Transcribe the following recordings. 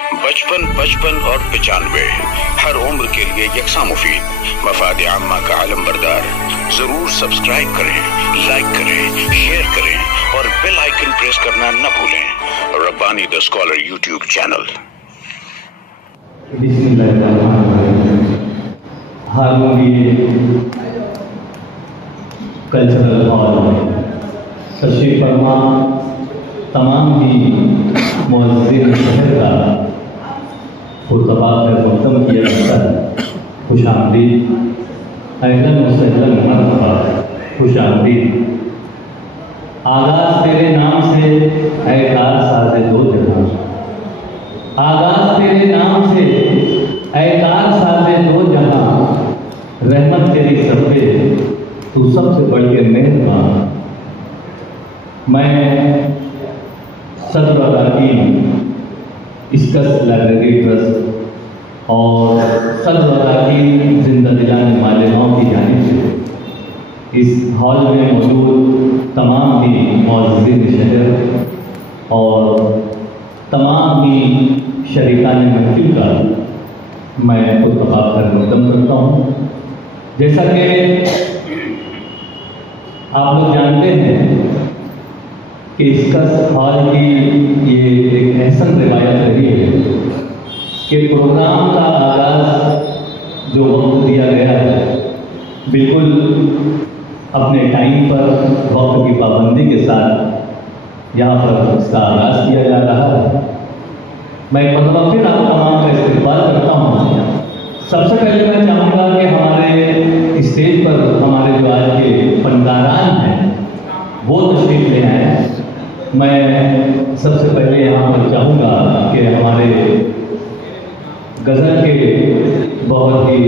बचपन 55 और 95 हर उम्र के लिए यकसा मुफीद, मफाद आम्मा का आलम बरदार। जरूर सब्सक्राइब करें, लाइक करें, शेयर करें और बेल आइकन प्रेस करना न भूलें। Rabbani the scholar YouTube channel. Cultural hall में तशरीफ फरमा तमाम ही मुअज़्ज़िन शहर का खुतबा में मुक़द्दम किया जाता है। खुश आमदीद, अहलन व सहलन, मरहबा, खुश आमदीद। आगाज़ तेरे नाम से है कार साज़े दो जहां, आगाज़ तेरे नाम से है कार साज़े दो जहां, रहमत तेरी सब पे तू सबसे बढ़ के मेहरबान। मैं सदर अरकान इसकस लाइब्रेरी ट्रस्ट और सदर अरकान जिंदा दिलान मालिमाओं की जानिब से इस हॉल में मौजूद तमाम ही मुअज़्ज़िन शहर और तमाम ही शरीकान महफिल का मैं खुतबा कर मुक़द्दम करता हूँ। जैसा कि आप लोग जानते हैं कि इसका हॉल की ये एक ऐसा रिवायत रही है कि प्रोग्राम का आगाज़ जो वक्त दिया गया है बिल्कुल अपने टाइम पर वक्त की पाबंदी के साथ यहाँ पर इसका आगाज़ किया जा रहा है। मैं एक मरतबा फिर आप तमाम का इस्तेमाल करता हूँ। सबसे पहले मैं चाहूँगा कि हमारे स्टेज पर हमारे जो आज के फनकारान हैं वो तशरीफ ले आए। मैं सबसे पहले यहाँ पर चाहूँगा कि हमारे गज़ल के बहुत ही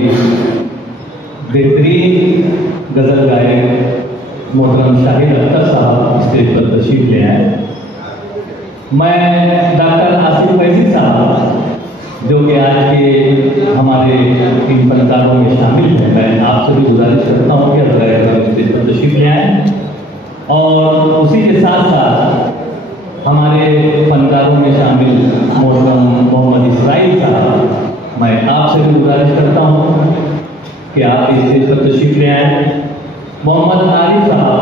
बेहतरीन गज़ल गायक मोहतरम शाहिद अख्तर साहब स्टेज पर तशरीफ ले आए। मैं डॉक्टर आसिफ फैज़ी साहब जो कि आज के हमारे इन फनकारों में शामिल हैं, मैं आपसे भी गुजारिश करता हूँ कि अगर स्टेज पर तशरीफ ले आएँ। और उसी के साथ साथ हमारे फनकारों में शामिल मोहतरम मोहम्मद इसराइल साहब, मैं आपसे भी गुजारिश करता हूँ कि आप इस स्टेज पर तशरीफ ले आएँ। मोहम्मद आरिफ साहब,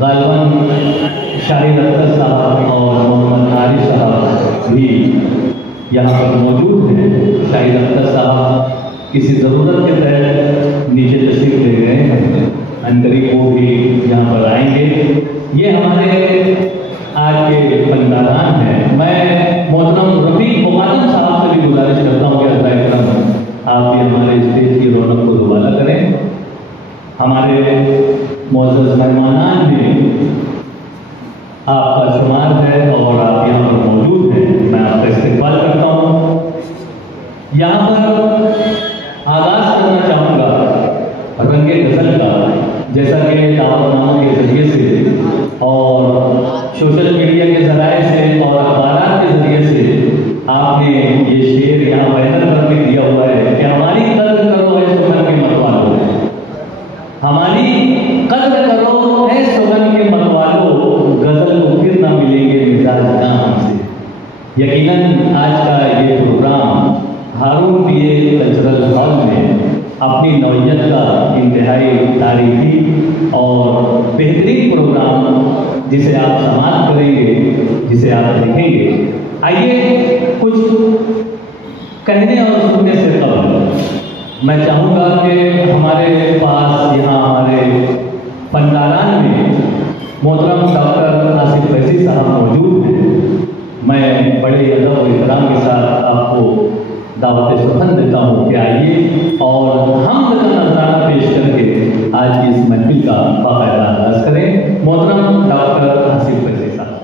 गालिबन शाहिद अख्तर साहब और मोहम्मद आरिफ साहब भी यहाँ पर मौजूद हैं। शाहिद अख्तर साहब किसी ज़रूरत के तहत नीचे तशरीफ ले गए हैं, अंदरी वो भी यहाँ पर आएंगे। ये हमारे आज के फनकारान हैं। मैं मोहतरम रफ़ीक मुक़ादम साहब से भी गुजारिश करता हूँ कि अल्लाह करम आप भी हमारे स्टेज की रौनक को दोबारा करें। हमारे मुअज़्ज़ज़ मेहमानान में आपका शुमार है और आप यहाँ पर मौजूद हैं, मैं आपका इस्तेक़बाल करता हूँ। यहाँ पर आगाज़ करना चाहूँगा रंगे गज़ल का, जैसा कि दावतनामों के ज़रिए से और सोशल मीडिया के ज़राए से और अखबारात के ज़रिए से आपने ये शेर यहाँ बैनर पर भी दिया हुआ है कि हमारी कद्र करो है सुगन के मतवालों, हमारी कद्र करो है सुगन के मतवालों, गज़ल को फिर ना मिलेंगे मिजाज ना हमसे। यकीनन आज का ये प्रोग्राम हारून पीए कल्चरल हॉल में अपनी नौयत का इंतहाई तारीखी और बेहतरीन प्रोग्राम जिसे आप समाप्त करेंगे, जिसे आप देखेंगे। आइए कुछ कहने और सुनने से कबल मैं चाहूँगा कि हमारे पास यहाँ हमारे फनकारान में मोहतरम डॉक्टर आसिफ फैज़ी साहब मौजूद हैं। मैं बड़े अदब और इकराम के साथ आपको दावत सुखन देता हूँ कि आइए और हम का नजराना पेश करके आज की इस महफिल का बाकायदा आगाज़ करें। मोहतरम डॉक्टर आसिफ फैज़ी साहब।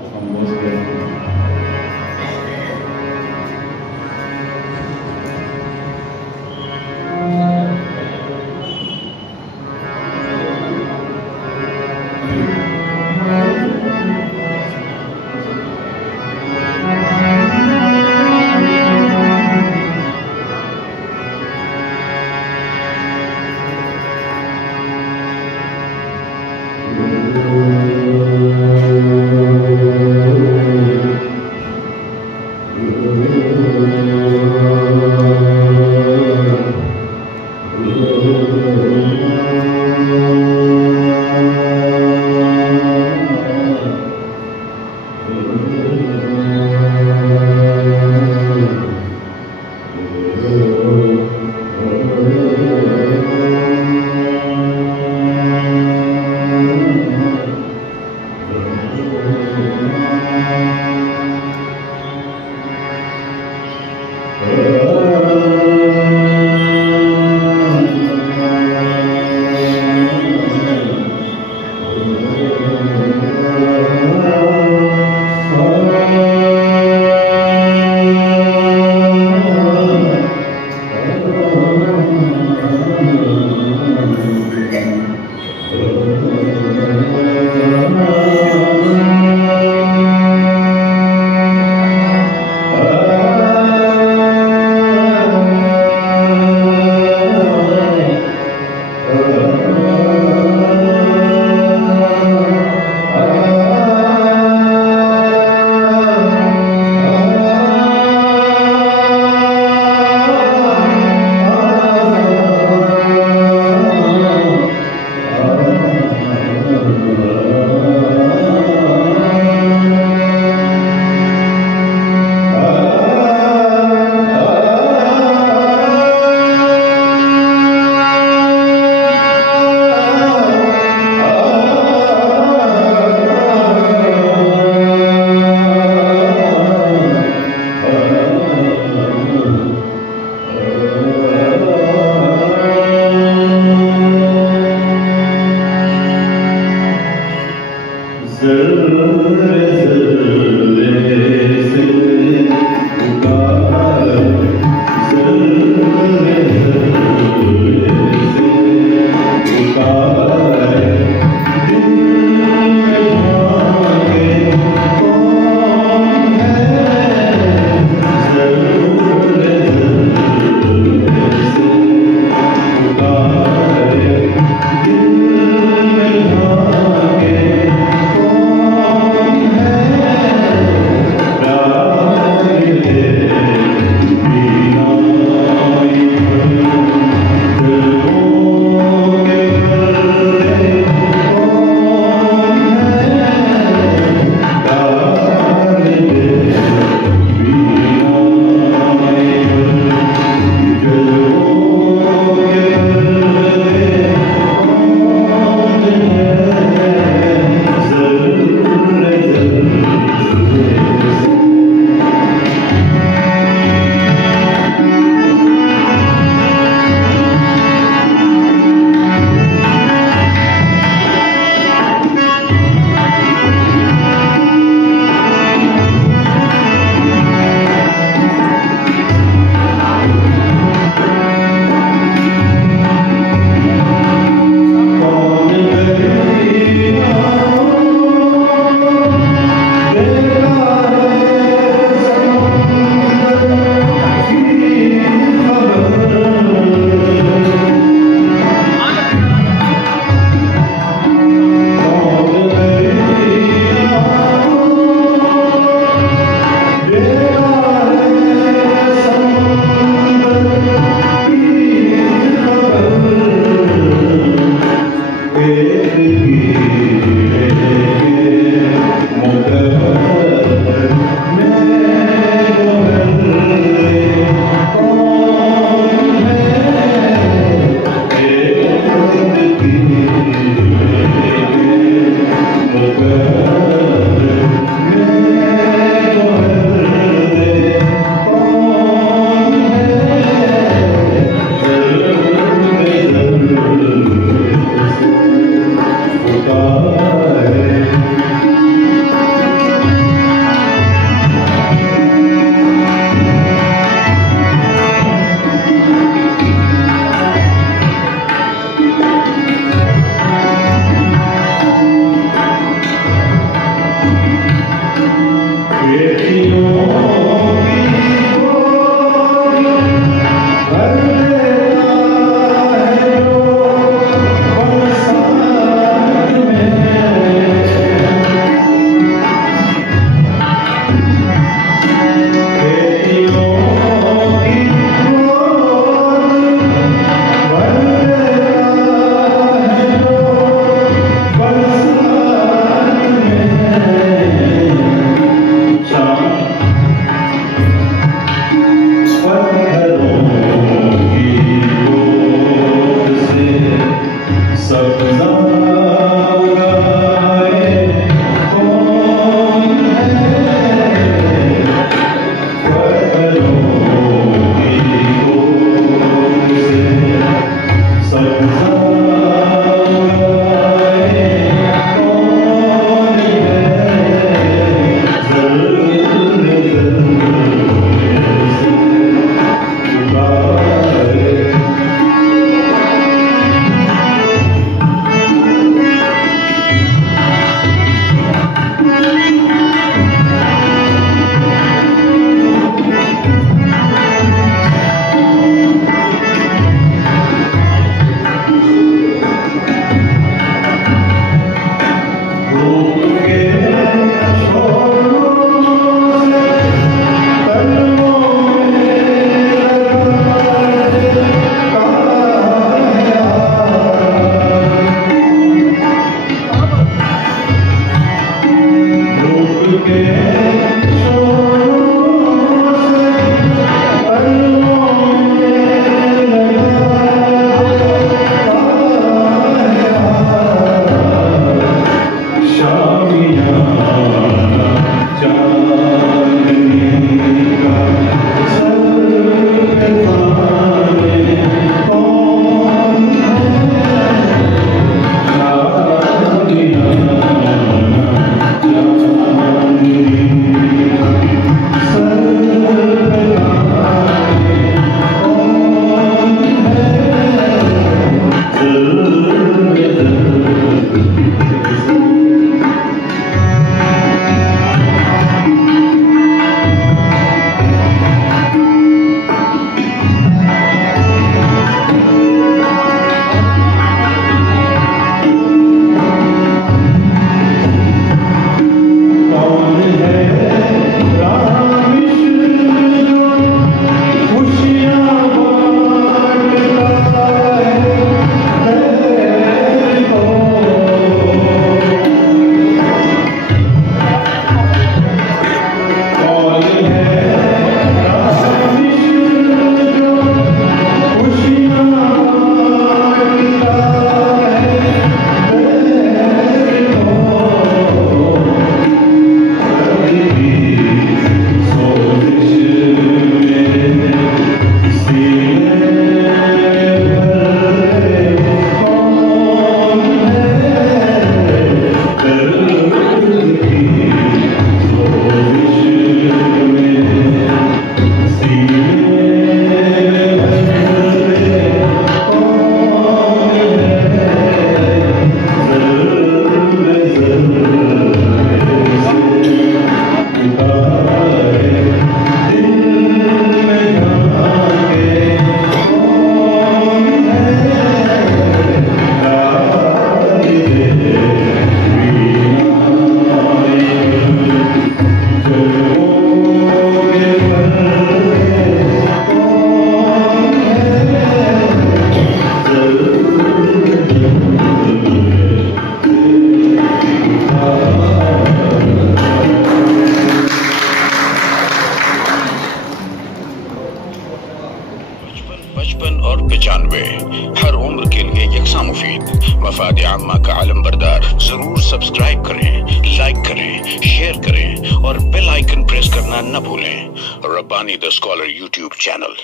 और 95, हर उम्र के लिए यकसा मुफीद। मफाद आम्मा का आलम बरदार। जरूर सब्सक्राइब करें, लाइक करें, शेयर करें और बेल आइकन प्रेस करना न भूलें। Rabbani the scholar YouTube channel.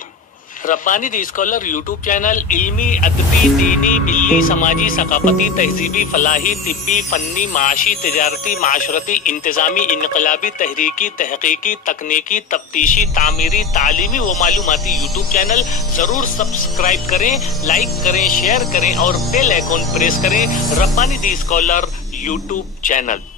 Rabbani the scholar YouTube channel इल्मी, अदबी, दीनी, मिल्ली, समाजी, सकाफती, तहजीबी, फलाही, तिब्बी, फन्नी, माशी, तिजारती, माशरती, इंतजामी, इनकलाबी, तहरीकी, तहकीकी, तकनीकी, तफ्तीशी, तामीरी, तालीमी व मालूमाती यूट्यूब चैनल। जरूर सब्सक्राइब करें, लाइक करें, शेयर करें और बेल आइकन प्रेस करें। Rabbani the scholar YouTube channel.